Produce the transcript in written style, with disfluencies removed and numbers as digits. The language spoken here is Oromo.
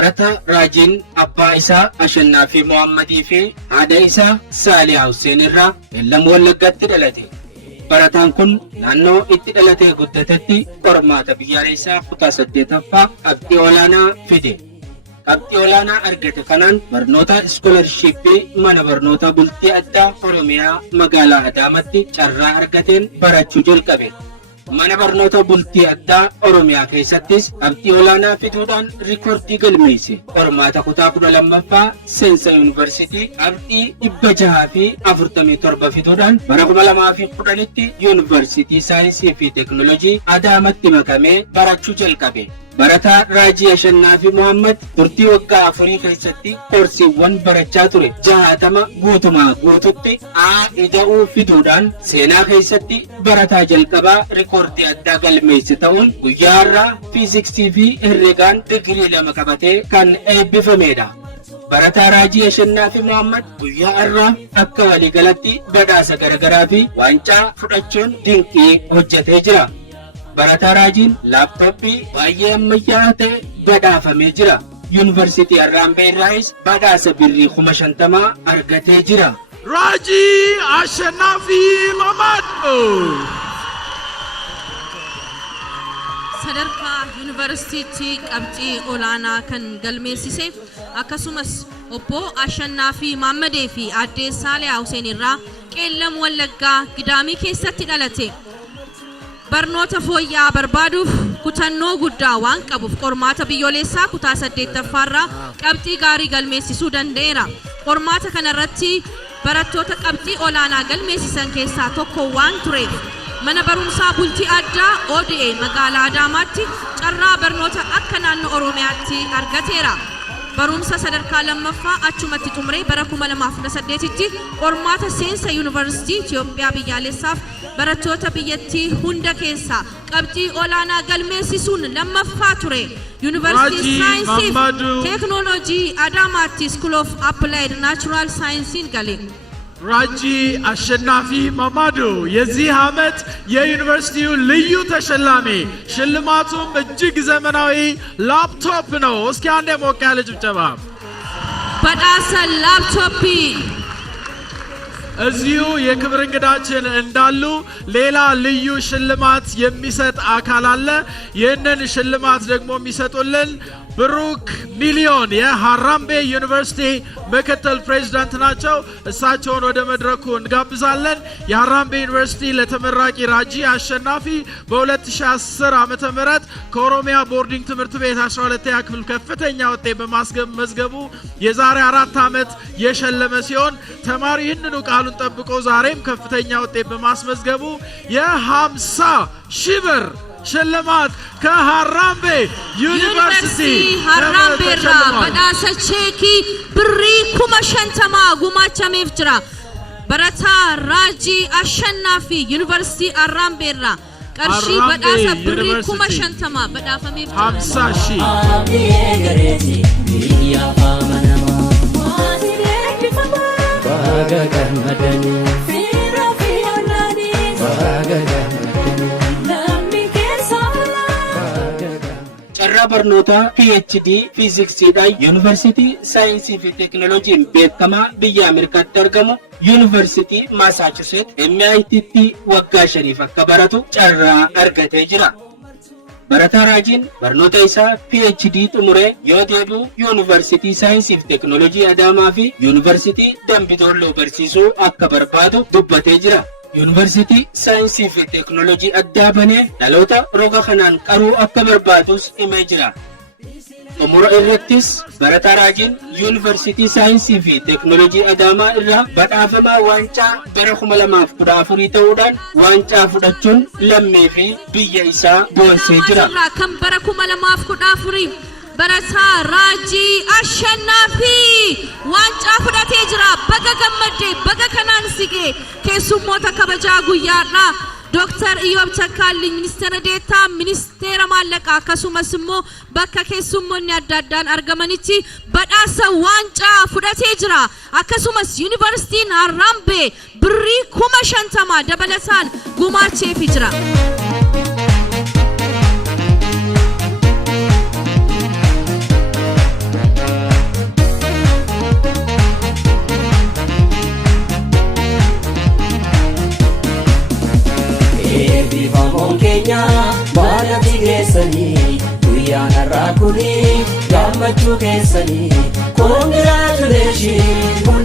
barata Raajin abbaa isaa Ashannaafi Muhammadii fi haadha isaa Saaliyaa Hussein irraa Qeellam Wallaggaatti dhalate. Barataan kun naannoo itti dhalatee guddatetti qormaata biyyaalessaa kutaa 8ffaa qabxii olaanaa fide. Qabxii olaanaa argate kanaan barnoota iskoolarshipii mana barnoota bultii addaa Oromiyaa magaalaa Adaamaatti carraa argateen barachuu jalqabe. Mana barnoota bultii addaa Oromiyaa keessattis qabxii olaanaa fiduudhaan rikoordii galmeesse. Qormaata kutaa 12ffaa Seensa Yuunivarsiitii qabxii 647 fiduudhaan bara 2010tti Yuunivarsiitii Saayinsii fi Teekinooloojii Adaamaatti makamee barachuu jalqabe. Barataa Raajii Ashannaafi Muhammad turtii waggaa 4 keessatti koorsiiwwan barachaa ture 60 guutumaa guututti A fiduudhaan seenaa keessatti barataa jalqabaa rikoordii addaa galmeesse ta'uun guyyaa har'aa fiiziksii fi herregaan digirii 2 qabatee kan eebbifamedha. Barataa Raajii Ashannaafi Muhammad guyyaa har'aa akka waliigalatti badhaasa garaagaraa fi waancaa fudhachuun dinqii hojjetee jira. Barataa Raajiin laaptooppii baay'ee ammayyaa ta'e badhaafamee jira. Yuunivarsiitii Harraambee irraas badhaasa birrii 50,000 argatee jira. Raajii Ashannaafi Muhammad sadarkaa yuunivarsiitii qabxii olaanaa kan galmeessise akkasumas obbo Ashannaafi Muhammadee fi aadde Saaliyaa Hussein irraa Qeellam Wallaggaa Gidaamii keessatti dhalate. Barnoota fooyya'aa barbaaduuf kutannoo guddaa waan qabuuf qormaata biyyoolessaa kutaa 8ffaarraa qabxii gaarii galmeessisuu danda'eera. Qormaata kanarratti barattoota qabxii olaanaa galmeessisan keessaa tokko waan tureef mana barumsaa bultii addaa ODA magaalaa Adaamaatti carraa barnoota akka naannoo Oromiyaatti argateera. Barumsa sadarkaa lammaffaa achumatti xumuree bara 2018tti qormaata Seensa Yuunivarsiitii Itoophiyaa biyyaalessaaf barattoota biyyattii hunda keessaa qabxii olaanaa galmeessisuun lammaffaa ture. Yuunivarsiitii Saayinsii fi Teekinooloojii Adaamaatti School of Applied Natural Science'n gale. Raajii Ashannaafi Muhammad የዚህ ዓመት የዩኒቨርሲቲው ልዩ ተሸላሚ ሽልማቱም እጅግ ዘመናዊ ላፕቶፕ ነው። እስኪ አንዴ ሞቅ ያለ ጭብጨባ። badhaasa ላፕቶፕ እዚሁ የክብር እንግዳችን እንዳሉ ሌላ ልዩ ሽልማት የሚሰጥ አካል አለ። ይህንን ሽልማት ደግሞ የሚሰጡልን ብሩክ ሚሊዮን የሐራምቤ ዩኒቨርሲቲ ምክትል ፕሬዝዳንት ናቸው። እሳቸውን ወደ መድረኩ እንጋብዛለን። የሐራምቤ ዩኒቨርሲቲ ለተመራቂ ራጂ አሸናፊ በ2010 ዓመተ ምህረት ከኦሮሚያ ቦርዲንግ ትምህርት ቤት 12ኛ ክፍል ከፍተኛ ውጤት በማስመዝገቡ የዛሬ 4 ዓመት የሸለመ ሲሆን ተማሪ ይህንኑ ቃሉን ጠብቆ ዛሬም ከፍተኛ ውጤት በማስመዝገቡ የ50,000 ብር ሽልማት ከሐራምቤ ዩኒቨርሲቲ ሐራምቤራ badhaasa cheekii birrii 50,000 gumachameef jira. Barataa Raajii Ashannaafi Yuunivarsiitii Harraambeerraa qarshii badhaasa birrii 50,000 badhaafameef jira. 50,000 Carraa barnoota PhD fiiziksiidhaan Yuunivarsiitii Saayinsii fi Teekinooloojiin beekamaa biyya Ameerikaatti argamu Yuunivarsiitii Masaachusetts MIT'tti waggaa 5 akka baratu carraa argatee jira. Barataa Raajiin barnoota isaa PhD xumuree yoo deebi'u Yuunivarsiitii Saayinsii fi Teekinooloojii Adaamaa fi Yuunivarsiitii Dambidolloo barsiisuu akka barbaadu dubbatee jira. Yuunivarsiitii Saayinsii fi Teekinooloojii addaa banee dhaloota roga kanaan qaruu akka barbaadus himee jira. Xumura irrattis barataa Raajiin Yuunivarsiitii Saayinsii fi Teekinooloojii Adaamaa irraa badhaafamaa waancaa bara 2014 ta'uudhaan waancaa fudhachuun lammii fi biyya isaa boonsee jira. Kan bara 2014 barataa Raajii Ashannaafi waancaa fudhatee jira. Baga gammadee baga kanaan sigee keessummoota kabajaa guyyaadhaa Dr. Iyoob Takkaalii ministeera deetaa ministeera maallaqaa akkasumas immoo bakka keessummoonni adda addaan argamanitti badhaasa waancaa fudhatee jira. Akkasumas Yuunivarsiitiin Harraambee birrii 50,000 dabalataan gumaacheefii jira. Eebbifamoon keenya baadhatti geessanii guyyaan har'aa kuni gammachuu keessanii. Congratulations.